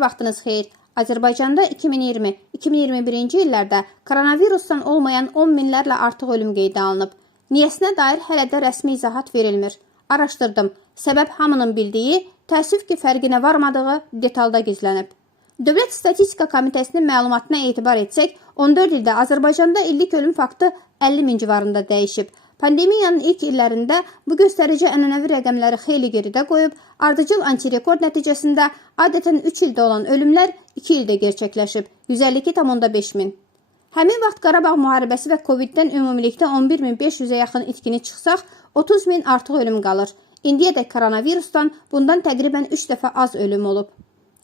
vaxtınız xeyir. Azərbaycanda 2020-2021-ci illərdə koronavirusdan olmayan 10 minlərlə artıq ölüm qeydə alınıb. Niyəsinə dair hələ də rəsmi izahat verilmir. Araşdırdım. Səbəb hamının bildiyi, təəssüf ki, fərqinə varmadığı detalda gizlənib. Dövlət Statistika Komitəsinin məlumatına etibar etsək, 14 ildə Azərbaycanda illik ölüm faktı 50 min civarında dəyişib. Pandemiyanın ilk illərində bu göstərici ənənəvi rəqəmləri xeyli geridə qoyub, ardıcıl antirekord nəticəsində adətən 3 ildə olan ölümlər 2 ildə gerçəkləşib, 152,5 min. Həmin vaxt Qarabağ müharibəsi və Covid-dən ümumilikdə 11.500-ə yaxın itkini çıxsaq, 30 min artıq ölüm qalır. İndiyədək koronavirusdan bundan təqribən 3 dəfə az ölüm olub.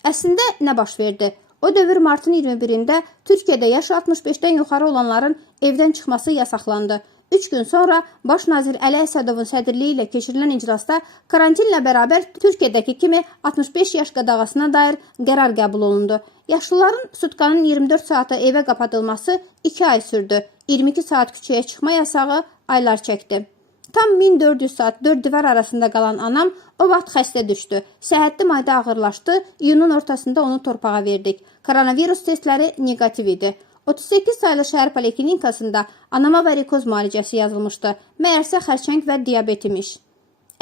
Əslində nə baş verdi? O dövr martın 21-də Türkiyədə yaşı 65-dən yuxarı olanların evdən çıxması yasaqlandı. 3 gün sonra Baş nazir Əli Əsədovun sədrliyi ilə keçirilən iclasda karantinlə bərabər Türkiyədəki kimi 65 yaş qadağasına dair qərar qəbul olundu. Yaşlıların sutkanın 24 saata evə qapadılması 2 ay sürdü. 22 saat küçəyə çıxma yasağı aylar çəkdi. Tam 1400 saat 4 divar arasında qalan anam o vaxt xəstə düşdü. Səhhətli mayda ağırlaşdı. İyunun ortasında onu torpağa verdik. Koronavirus testləri negativ idi. 38 saylı şəhər poliklinikasında anama varikoz müalicəsi yazılmışdı. Məyərsə xərçəng və diabet imiş.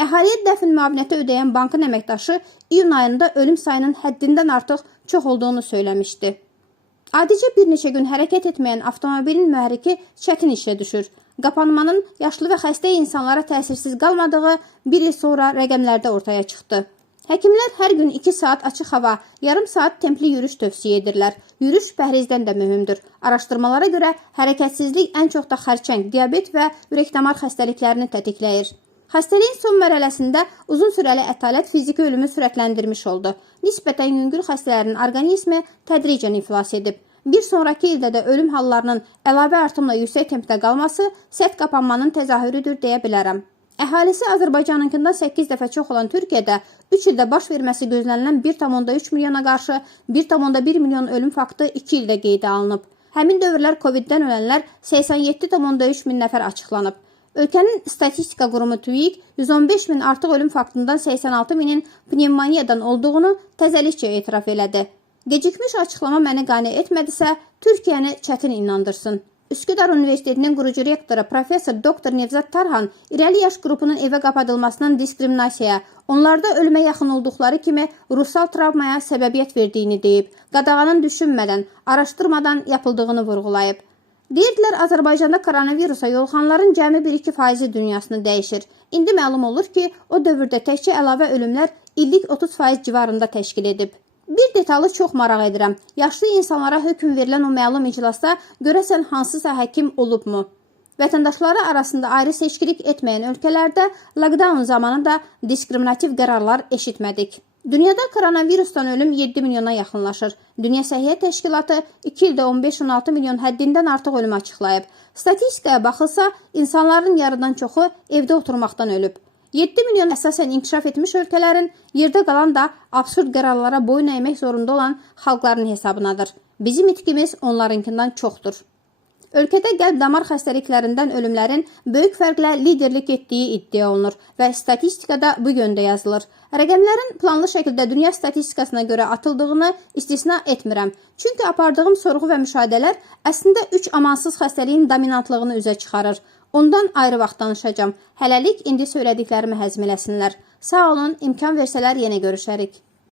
Əhaliyə dəfn müavinəti ödəyən bankın əməkdaşı iyun ayında ölüm sayının həddindən artıq çox olduğunu söyləmişdi. Adicə bir neçə gün hərəkət etməyən avtomobilin mühərriki çətin işə düşür. Qapanmanın yaşlı və xəstə insanlara təsirsiz qalmadığı bir il sonra rəqəmlərdə ortaya çıxdı. Həkimlər hər gün 2 saat açıq hava, yarım saat templi yürüyüş tövsiyə edirlər. Yürüyüş pəhrizdən də mühümdür. Araşdırmalara görə hərəkətsizlik ən çox da xərçəng, diabet və ürək-damar xəstəliklərini tətikləyir. Xəstəliyin son mərhələsində uzun sürəli ətalət fiziki ölümü sürətləndirmiş oldu. Nisbətən yüngül xəstələrin orqanizmi tədricən iflas edib. Bir sonraki ildə də ölüm hallarının əlavə artımla yüksək tempdə qalması sərt qapanmanın təzahürüdür deyə bilərəm. Əhalisi Azərbaycanınkindən 8 dəfə çox olan Türkiyədə 3 ildə baş verməsi gözlənilən 1,3 milyona qarşı 1,1 milyon ölüm faktı 2 ildə qeydə alınıb. Həmin dövrlər Covid-dən ölənlər 87,3 min nəfər açıqlanıb. Ölkənin statistika qurumu TÜİK 115 min artıq ölüm faktından 86 minin pnevmoniyadan olduğunu təzəlikcə etiraf elədi. Gecikmiş açıqlama məni qane etmədisə, Türkiyəni çətin inandırsın. Üsküdar Universitetinin qurucu rektoru Profesor Dr. Nevzat Tarhan irəli yaş qrupunun evə qapadılmasının diskriminasiyaya, onlarda ölümə yaxın olduqları kimi ruhsal travmaya səbəbiyyət verdiyini deyib, qadağanın düşünmədən, araşdırmadan yapıldığını vurğulayıb. Deyirdilər, Azərbaycanda koronavirusa yoluxanların cəmi 1-2% dünyasını dəyişir. İndi məlum olur ki, o dövrdə təkcə əlavə ölümlər illik 30% civarında təşkil edib. Bir detalı çox maraq edirəm. Yaşlı insanlara hökm verilən o məlum iclasda görəsən hansısa həkim olubmu? Vətəndaşları arasında ayrı seçkilik etməyən ölkələrdə lockdown zamanı da diskriminativ qərarlar eşitmədik. Dünyada koronavirusdan ölüm 7 milyona yaxınlaşır. Dünya Səhiyyə Təşkilatı 2 ildə 15-16 milyon həddindən artıq ölüm açıqlayıb. Statistikaya baxılsa, insanların yarıdan çoxu evdə oturmaqdan ölüb. 7 milyon əsasən inkişaf etmiş ölkələrin, yerdə qalan da absurd qərarlara boyun əymək zorunda olan xalqların hesabınadır. Bizim itkimiz onlarınkindən çoxdur. Ölkədə qəlb-damar xəstəliklərindən ölümlərin böyük fərqlə liderlik etdiyi iddia olunur və statistikada bu yöndə yazılır. Rəqəmlərin planlı şəkildə dünya statistikasına görə atıldığını istisna etmirəm. Çünki apardığım sorğu və müşahidələr əslində 3 amansız xəstəliyin dominantlığını üzə çıxarır. Ondan ayrı vaxt danışacağım. Hələlik indi söylədiklərimi həzm eləsinlər. Sağ olun, imkan versələr yenə görüşərik.